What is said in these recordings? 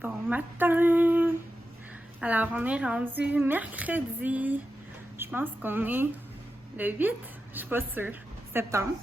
Bon matin! Alors, on est rendu mercredi. Je pense qu'on est le 8, je suis pas sûre, septembre.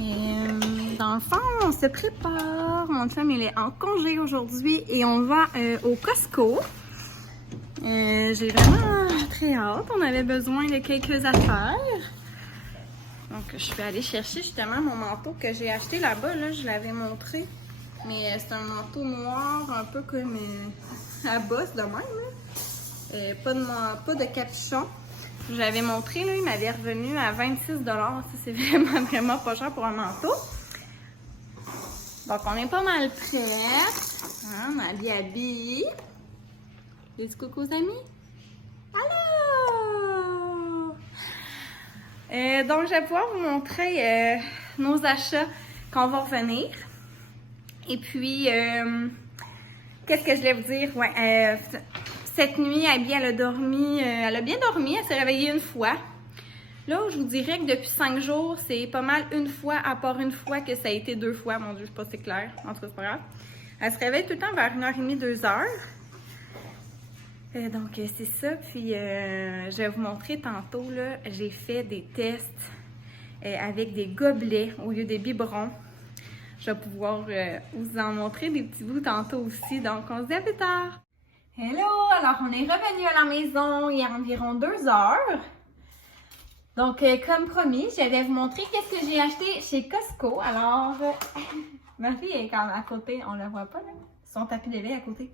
Et dans le fond, on se prépare. Mon chum, il est en congé aujourd'hui et on va au Costco. J'ai vraiment très hâte. On avait besoin de quelques affaires. Donc, je vais aller chercher justement mon manteau que j'ai acheté là-bas. Là, je l'avais montré. Mais c'est un manteau noir, un peu comme à bosse de même. Pas de capuchon. J'avais montré, là, il m'avait revenu à 26 $. C'est vraiment pas cher pour un manteau. Donc, on est pas mal prêts. Hein, on habille. Des petits coucou aux amis. Allô! Donc, je vais pouvoir vous montrer nos achats quand on va revenir. Et puis, qu'est-ce que je voulais vous dire? Ouais, cette nuit, Abby, elle a dormi, elle a bien dormi, elle s'est réveillée une fois. Là, je vous dirais que depuis 5 jours, c'est pas mal une fois, à part une fois que ça a été 2 fois. Mon Dieu, je sais pas si c'est clair. En tout cas, c'est pas grave. Elle se réveille tout le temps vers 1h30, 2h. Donc, c'est ça. Puis, je vais vous montrer tantôt, là, j'ai fait des tests avec des gobelets au lieu des biberons. Je vais pouvoir vous en montrer des petits bouts tantôt aussi. Donc, on se dit à plus tard. Hello! Alors, on est revenu à la maison il y a environ 2 heures. Donc, comme promis, j'allais vous montrer qu'est-ce que j'ai acheté chez Costco. Alors, ma fille est quand même à côté. On la voit pas, là? Son tapis de lait à côté.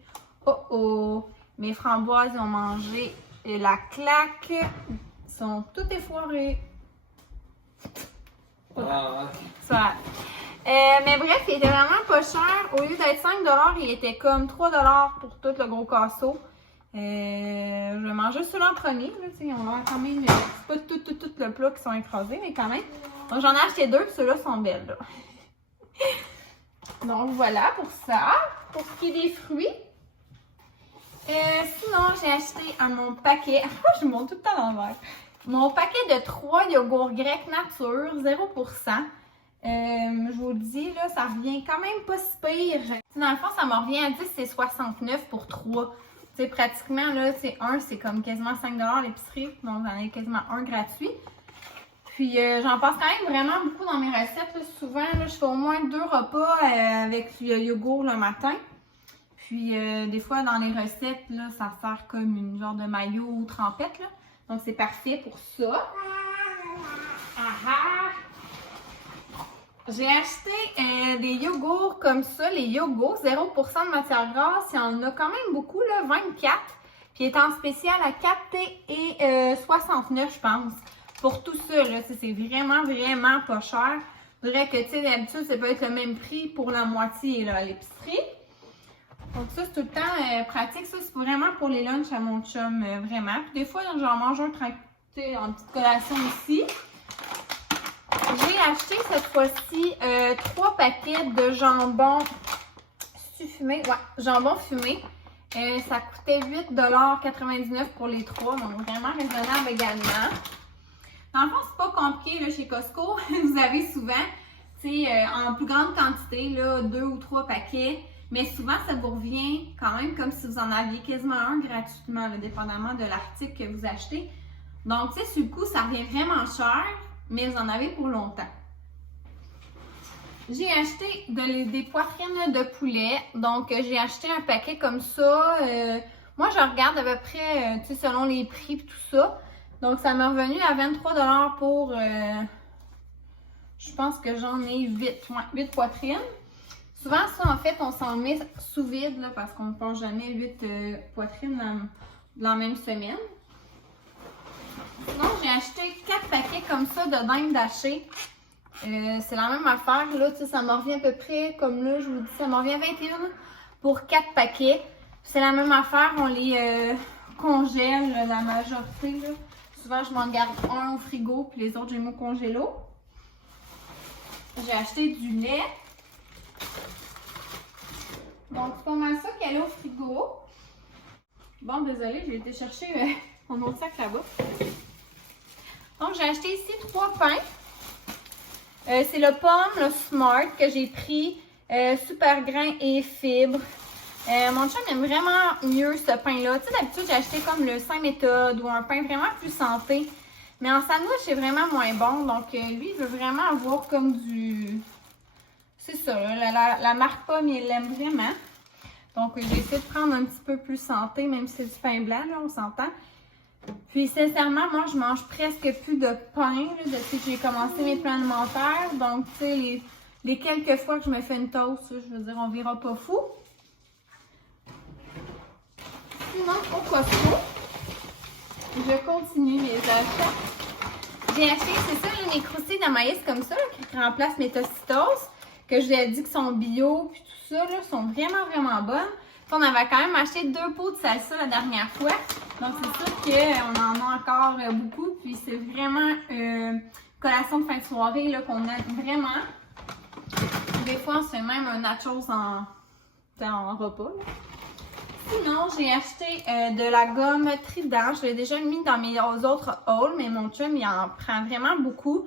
Oh oh! Mes framboises ont mangé la claque. Ils sont toutes effoirées. Ça. Mais bref, il était vraiment pas cher. Au lieu d'être 5 $, il était comme 3 $ pour tout le gros casseau. Je vais manger ceux-là en premier. Là, on a quand même. C'est pas tout le plat qui sont écrasés, mais quand même. Donc j'en ai acheté 2, ceux-là sont belles. Là. Donc voilà pour ça. Pour ce qui est des fruits. Sinon, j'ai acheté mon paquet. Je monte tout le temps dans le verre. Mon paquet de 3 yogourts grecs nature, 0%. Je vous le dis, là, ça revient quand même pas si pire. Dans le fond, ça me revient à 10,69 $ pour 3. Tu sais, pratiquement, là, c'est comme quasiment 5 $ à l'épicerie. Donc, j'en ai quasiment un gratuit. Puis, j'en passe quand même vraiment beaucoup dans mes recettes. Là. Souvent, là, je fais au moins 2 repas avec le yogourt le matin. Puis, des fois, dans les recettes, là, ça sert comme une genre de maillot ou trempette. Là. Donc, c'est parfait pour ça. J'ai acheté des yogourts comme ça, les yogos, 0% de matière grasse. Il y en a quand même beaucoup, là, 24. Puis il est en spécial à 4 et 69, je pense. Pour tout ça, là, c'est vraiment pas cher. Je dirais que, tu sais, d'habitude, ça peut être le même prix pour la moitié là, à l'épicerie. Donc ça, c'est tout le temps pratique. Ça, c'est vraiment pour les lunchs à mon chum, vraiment. Puis des fois, j'en mange un tranquille en petite collation ici. J'ai acheté cette fois-ci 3 paquets de jambon fumé. Ouais, jambon fumé. Ça coûtait 8,99 $ pour les 3, donc vraiment raisonnable également. Dans le fond, c'est pas compliqué là, chez Costco. Vous avez souvent, en plus grande quantité, là, 2 ou 3 paquets. Mais souvent, ça vous revient quand même comme si vous en aviez quasiment un gratuitement, là, dépendamment de l'article que vous achetez. Donc, tu sais, sur le coup, ça revient vraiment cher. Mais vous en avez pour longtemps. J'ai acheté des poitrines de poulet. Donc, j'ai acheté un paquet comme ça. Moi, je regarde à peu près, selon les prix et tout ça. Donc, ça m'est revenu à 23 $ pour, je pense que j'en ai 8 poitrines. Souvent, ça, en fait, on s'en met sous vide, là, parce qu'on ne pense jamais 8 poitrines dans la même semaine. Sinon, j'ai acheté 4 paquets comme ça de dinde hachée. C'est la même affaire. Là, ça me revient à peu près, comme là, je vous dis, ça me revient à 21 pour 4 paquets. C'est la même affaire. On les congèle, la majorité. Là. Souvent, je m'en garde un au frigo, puis les autres, j'ai mis au congélo. J'ai acheté du lait. Donc, c'est pas mal ça qu'elle est au frigo. Bon, désolée, j'ai été chercher mon autre sac là-bas. Donc, j'ai acheté ici 3 pains. C'est le pomme, le Smart, que j'ai pris. Super grain et fibres. Mon chum aime vraiment mieux ce pain-là. Tu sais, d'habitude, j'ai acheté comme le Saint-Méthode ou un pain vraiment plus santé. Mais en sandwich, c'est vraiment moins bon. Donc, lui, il veut vraiment avoir comme du... C'est ça, là, la marque Pomme, il l'aime vraiment. Donc, j'ai essayé de prendre un petit peu plus santé, même si c'est du pain blanc, là, on s'entend. Puis, sincèrement, moi, je mange presque plus de pain là, depuis que j'ai commencé mes plans alimentaires. Donc, tu sais, les quelques fois que je me fais une toast, je veux dire, on verra pas fou. Sinon, au Costco, je continue mes achats. J'ai acheté, c'est ça, là, mes croustilles de maïs comme ça, là, qui remplacent mes Tostitos, que je vous ai dit qu'ils sont bio, puis tout ça, là, sont vraiment, vraiment bonnes. Puis on avait quand même acheté 2 pots de salsa la dernière fois. Donc, c'est sûr qu'on en a encore beaucoup. Puis, c'est vraiment collation de fin de soirée là, qu'on a vraiment. Des fois, on se fait même un nachos en repas. Là. Sinon, j'ai acheté de la gomme Trident. Je l'ai déjà mis dans mes autres hauls, mais mon chum, il en prend vraiment beaucoup.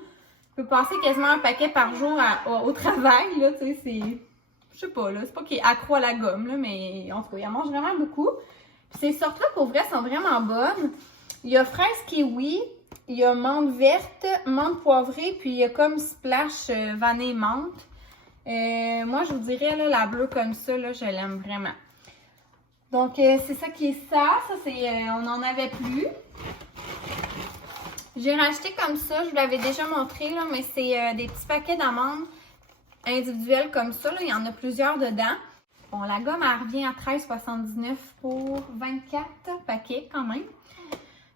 Je peux passer quasiment un paquet par jour au travail. Là, tu sais, c'est... Je sais pas, là, c'est pas qu'il accroît la gomme, là, mais en tout cas, il en mange vraiment beaucoup. Puis ces sortes-là, pour vrai, sont vraiment bonnes. Il y a fraise kiwi, il y a menthe verte, menthe poivrée, puis il y a comme splash vanille menthe. Moi, je vous dirais, là, la bleue comme ça, là, je l'aime vraiment. Donc, c'est ça qui est ça. Ça, c'est, on n'en avait plus. J'ai racheté comme ça, je vous l'avais déjà montré, là, mais c'est des petits paquets d'amandes individuelles comme ça. Là. Il y en a plusieurs dedans. Bon, la gomme, elle revient à 13,79 pour 24 paquets quand même.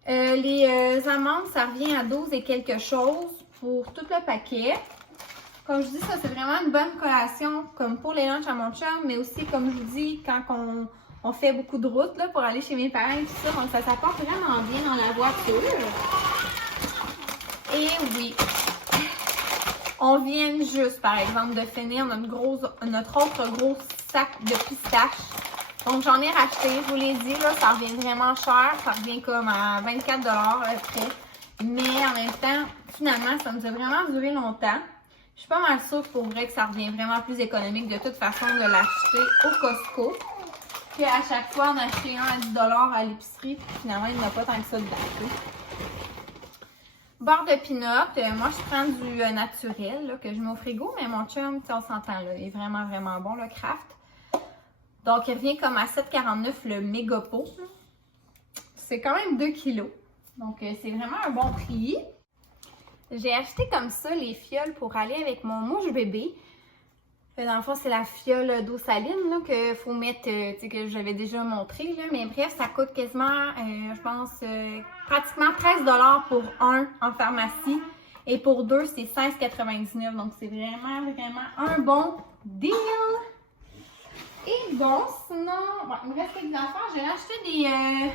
Les amandes, ça revient à 12 et quelque chose pour tout le paquet. Comme je dis, ça, c'est vraiment une bonne collation comme pour les lunchs à mon chum, mais aussi, comme je vous dis, quand on fait beaucoup de route là, pour aller chez mes parents et tout ça, donc ça s'apporte vraiment bien dans la voiture. Et oui, on vient juste, par exemple, de finir notre autre gros sac de pistaches. Donc, j'en ai racheté, je vous l'ai dit, là, ça revient vraiment cher. Ça revient comme à 24 $ à peu près. Mais en même temps, finalement, ça nous a vraiment duré longtemps. Je suis pas mal sûre pour vrai que ça revient vraiment plus économique de toute façon de l'acheter au Costco. Puis à chaque fois, en acheter un à 10 $ à l'épicerie. Puis finalement, il n'y en a pas tant que ça dedans. Beurre de pinot, moi je prends du naturel là, que je mets au frigo, mais mon chum, on s'entend là, il est vraiment vraiment bon le Kraft. Donc il revient comme à 7,49 le méga pot. C'est quand même 2 kilos. Donc c'est vraiment un bon prix. J'ai acheté comme ça les fioles pour aller avec mon mouche bébé. Dans le fond, c'est la fiole d'eau saline qu'il faut mettre, tu sais, que j'avais déjà montré. Là, mais bref, ça coûte quasiment, je pense, pratiquement 13 $ pour un en pharmacie. Et pour deux, c'est 16,99 $. Donc, c'est vraiment, vraiment un bon deal. Et bon, sinon, ouais, il me reste quelques affaires. J'ai acheté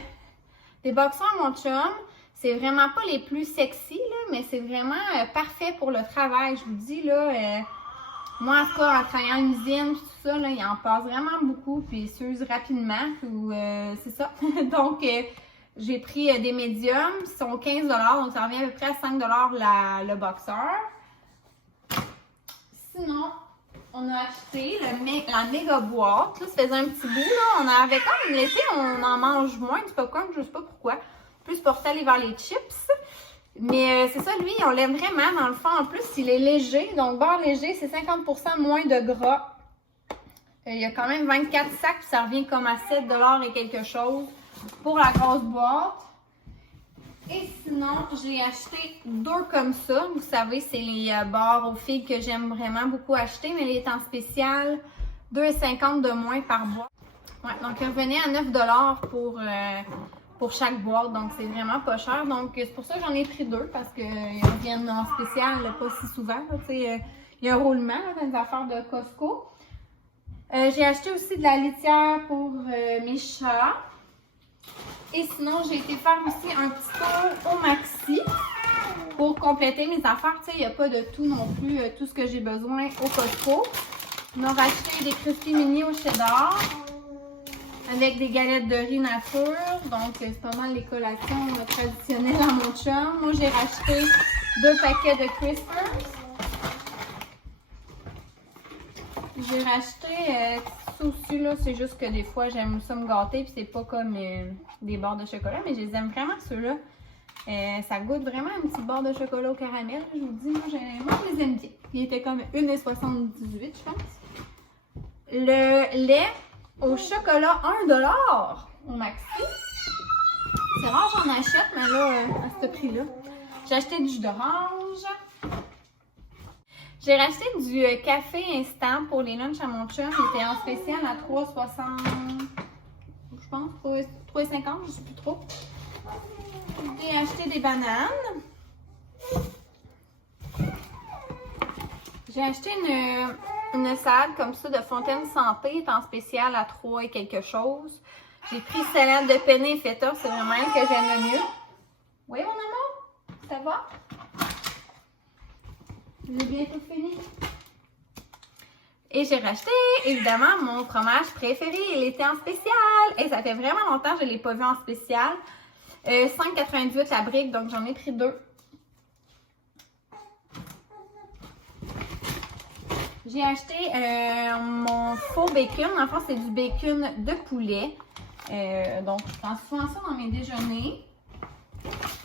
des boxers à mon chum. C'est vraiment pas les plus sexy, là, mais c'est vraiment parfait pour le travail. Je vous dis, là... moi, en tout cas, en travaillant en usine, tout ça, là, il en passe vraiment beaucoup, puis il s'use rapidement, c'est ça. Donc, j'ai pris des médiums, ils sont 15 $, donc ça revient à peu près à 5 $ le boxeur. Sinon, on a acheté la méga boîte, là, ça faisait un petit bout, là, on avait comme l'été, on en mange moins du popcorn, je sais pas pourquoi, plus pour aller vers les chips. Mais c'est ça, lui, on l'aime vraiment. Dans le fond, en plus, il est léger. Donc, beurre léger, c'est 50% moins de gras. Il y a quand même 24 sacs, puis ça revient comme à 7 $ et quelque chose pour la grosse boîte. Et sinon, j'ai acheté 2 comme ça. Vous savez, c'est les barres aux figues que j'aime vraiment beaucoup acheter, mais il est en spécial 2,50 $ de moins par boîte. Ouais, donc, il revenait à 9 $ pour chaque boîte, donc c'est vraiment pas cher. Donc c'est pour ça que j'en ai pris 2 parce qu'ils reviennent en spécial pas si souvent. Il y a un roulement là, dans les affaires de Costco. J'ai acheté aussi de la litière pour mes chats. Et sinon, j'ai été faire aussi un petit tour au Maxi pour compléter mes affaires. Il n'y a pas de tout non plus, tout ce que j'ai besoin au Costco. On a racheté des Crispy Mini au cheddar. Avec des galettes de riz nature. Donc, c'est pas mal les collations traditionnelles à mon chum. Moi, j'ai racheté 2 paquets de Crispers. J'ai racheté ça ça aussi, là. C'est juste que des fois, j'aime ça me gâter, puis c'est pas comme des barres de chocolat, mais je les aime vraiment, ceux-là. Ça goûte vraiment un petit barre de chocolat au caramel. Je vous dis, moi, je les aime bien. Il était comme 1,78 $, je pense. Le lait au chocolat, 1$ au maxi. C'est rare, j'en achète, mais là, à ce prix-là. J'ai acheté du jus d'orange. J'ai racheté du café instant pour les lunchs à mon chum. Il était en spécial à 3,60, je pense, 3,50, je ne sais plus trop. J'ai acheté des bananes. J'ai acheté une salade comme ça de Fontaine Santé. Elle est en spécial à 3 et quelque chose. J'ai pris salade de penne et feta. C'est vraiment elle que j'aime le mieux. Oui, mon amour? Ça va? J'ai bientôt fini. Et j'ai racheté, évidemment, mon fromage préféré. Il était en spécial. Et ça fait vraiment longtemps que je ne l'ai pas vu en spécial. 5,98 la brique, donc j'en ai pris 2. J'ai acheté mon faux bacon. En fait, c'est du bacon de poulet. Donc, je prends souvent ça dans mes déjeuners.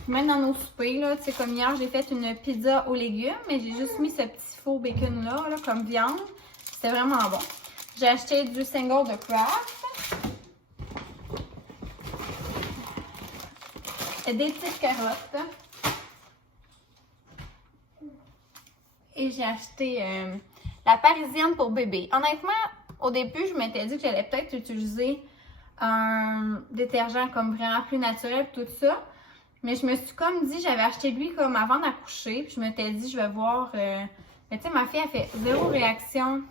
Même dans nos soupers, là, tu sais, comme hier, j'ai fait une pizza aux légumes, mais j'ai juste mis ce petit faux bacon-là, là, comme viande. C'était vraiment bon. J'ai acheté du single de Kraft. Des petites carottes. Et j'ai acheté la parisienne pour bébé. Honnêtement, au début, je m'étais dit que j'allais peut-être utiliser un détergent comme vraiment plus naturel, tout ça. Mais je me suis comme dit, j'avais acheté lui comme avant d'accoucher. Puis je m'étais dit, je vais voir. Mais tu sais, ma fille a fait zéro réaction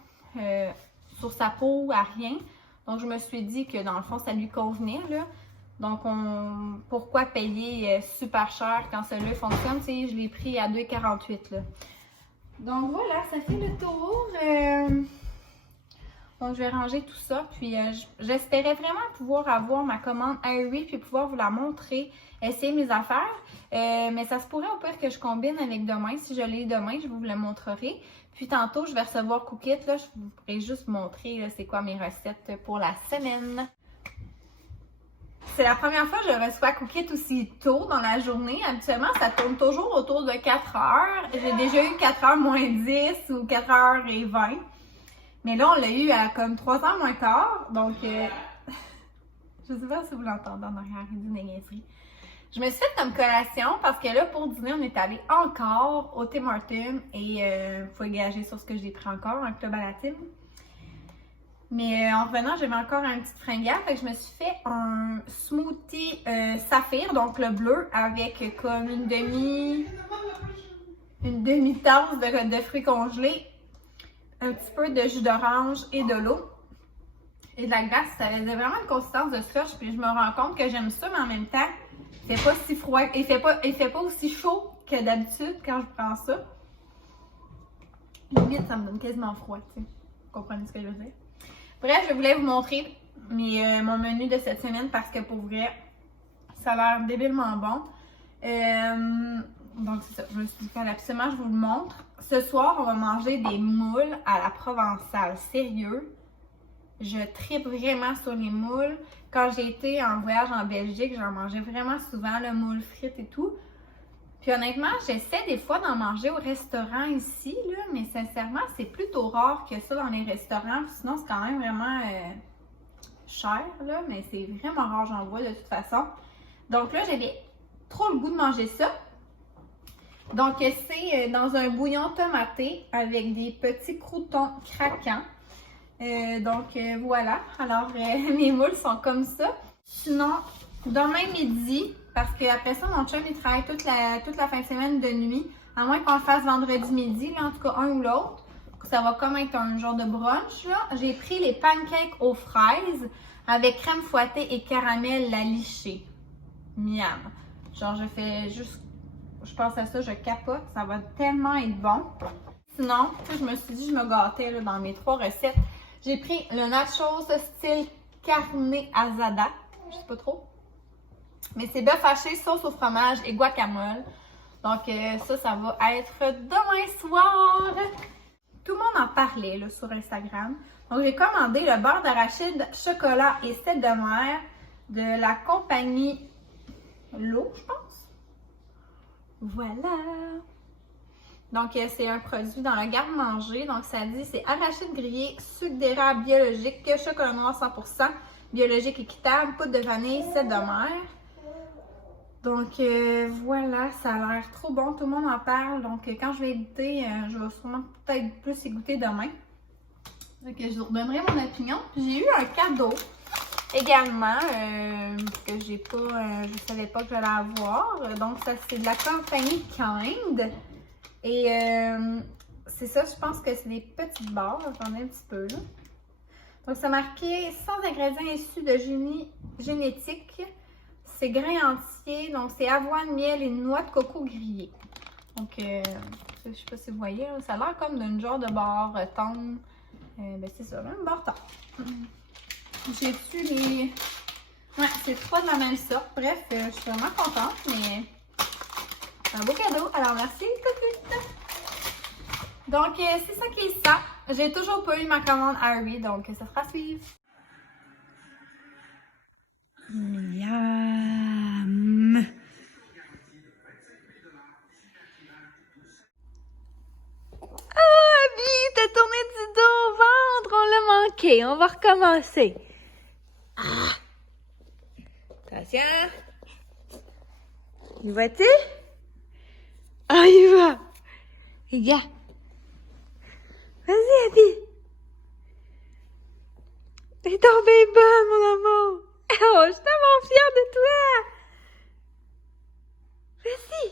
sur sa peau, à rien. Donc je me suis dit que dans le fond, ça lui convenait, là. Donc pourquoi payer super cher quand celui-là fonctionne? Tu sais, je l'ai pris à 2,48 là. Donc voilà, ça fait le tour. Donc je vais ranger tout ça. Puis j'espérais vraiment pouvoir avoir ma commande Aerie puis pouvoir vous la montrer, essayer mes affaires. Mais ça se pourrait au pire que je combine avec demain. Si je l'ai demain, je vous le montrerai. Puis tantôt, je vais recevoir Cookit. Là, je vous pourrai juste montrer c'est quoi mes recettes pour la semaine. C'est la première fois que je reçois Cookit aussi tôt dans la journée. Habituellement, ça tourne toujours autour de 4 heures. J'ai déjà eu 4h moins 10 ou 4h20. Mais là, on l'a eu à comme 3h moins quart. Donc, je sais pas si vous l'entendez en arrière, il dit une niaiserie. Je me suis fait comme collation parce que là, pour dîner, on est allé encore au Tim Hortons. Et il faut gager sur ce que j'ai pris encore, un club à la Tim. Mais en revenant, j'avais encore un petit fringale. Fait que je me suis fait un smoothie saphir, donc le bleu, avec comme une demi-tasse de fruits congelés, un petit peu de jus d'orange et de l'eau. Et de la glace, ça avait vraiment une consistance de slush. Puis je me rends compte que j'aime ça, mais en même temps, c'est pas si froid. Et fait pas aussi chaud que d'habitude quand je prends ça. Limite, ça me donne quasiment froid, tu sais. Vous comprenez ce que je veux dire? Bref, je voulais vous montrer mon menu de cette semaine parce que pour vrai, ça a l'air débilement bon. Donc c'est ça, je me suis dit absolument je vous le montre. Ce soir, on va manger des moules à la provençale. Sérieux, je tripe vraiment sur les moules. Quand j'ai été en voyage en Belgique, j'en mangeais vraiment souvent, le moule frites et tout. Puis honnêtement, j'essaie des fois d'en manger au restaurant ici, là, mais sincèrement, c'est plutôt rare que ça dans les restaurants. Sinon, c'est quand même vraiment cher, là, mais c'est vraiment rare, j'en vois de toute façon. Donc là, j'avais trop le goût de manger ça. Donc, c'est dans un bouillon tomaté avec des petits croûtons craquants. Voilà. Alors, mes moules sont comme ça. Sinon, demain midi, parce qu'après ça, mon chum, il travaille toute la fin de semaine de nuit. À moins qu'on le fasse vendredi midi, là, en tout cas un ou l'autre. Ça va comme être un genre de brunch, là. J'ai pris les pancakes aux fraises avec crème fouettée et caramel la lichée. Miam. Genre, je pense à ça, je capote. Ça va tellement être bon. Sinon, je me suis dit, je me gâtais là, dans mes 3 recettes. J'ai pris le nachos style carne asada. Je sais pas trop. Mais c'est bœuf haché, sauce au fromage et guacamole. Donc ça va être demain soir. Tout le monde en parlait là, sur Instagram. Donc, j'ai commandé le beurre d'arachide, chocolat et sel de mer de la compagnie L'eau, je pense. Voilà! Donc, c'est un produit dans le garde-manger. Donc, ça dit, c'est arachide grillé, sucre d'érable biologique, chocolat noir 100%, biologique équitable, poudre de vanille, sel de mer. Donc, voilà, ça a l'air trop bon. Tout le monde en parle. Donc, quand je vais goûter, je vais sûrement peut-être plus y goûter demain. Donc, je vous redonnerai mon opinion. J'ai eu un cadeau également que j'ai pas, je savais pas que j'allais avoir. Donc, ça, c'est de la compagnie Kind. Et c'est ça, je pense que c'est des petites barres. J'en ai un petit peu là. Donc, c'est marqué sans ingrédients issus de génie génétique. C'est grain entier. Donc, c'est avoine, miel et noix de coco grillée. Donc, je sais pas si vous voyez, là, ça a l'air comme d'une genre de barre tendre. Ben, c'est ça, là, une barre tendre. J'ai-tu les... Ouais, c'est trois de la même sorte. Bref, je suis vraiment contente, mais c'est un beau cadeau. Alors, merci, Cocotte. Donc, c'est ça qui est ça. J'ai toujours pas eu ma commande Harry, donc ça sera à suivre. Miam. Oh, Abby, t'as tourné du dos au ventre, on l'a manqué. On va recommencer. Ah. Attention. Il va-tu? Ah, il va. Regarde. Vas-y, Abby. T'es tombée bonne, mon amour. Oh, je suis tellement fière de toi. Vas-y.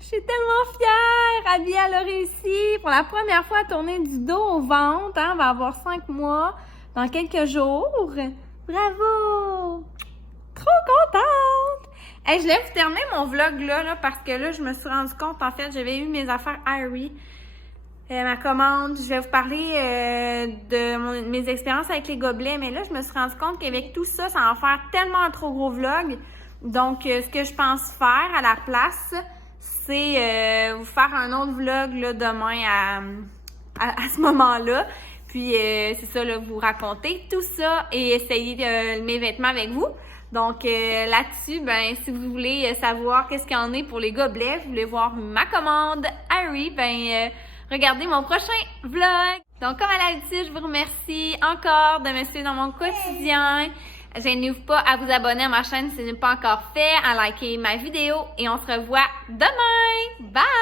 Je suis tellement fière. Abby, elle a réussi pour la première fois à tourner du dos au ventre. Hein? Elle va avoir 5 mois dans quelques jours. Bravo! Trop contente! Hey, je voulais vous terminer mon vlog là, parce que là, je me suis rendu compte, en fait, j'avais eu mes affaires Harry. Ma commande, je vais vous parler de mes expériences avec les gobelets, mais là, je me suis rendu compte qu'avec tout ça, ça va en faire tellement un trop gros vlog. Donc, ce que je pense faire à la place, c'est vous faire un autre vlog là, demain à ce moment-là. Puis, c'est ça, là, vous raconter tout ça et essayer mes vêtements avec vous. Donc, là-dessus, ben, si vous voulez savoir qu'est-ce qu'il y en a pour les gobelets, vous voulez voir ma commande Harry, ben, regardez mon prochain vlog. Donc, comme à l'habitude, je vous remercie encore de me suivre dans mon quotidien. Gênez-vous pas à vous abonner à ma chaîne si ce n'est pas encore fait, à liker ma vidéo et on se revoit demain. Bye!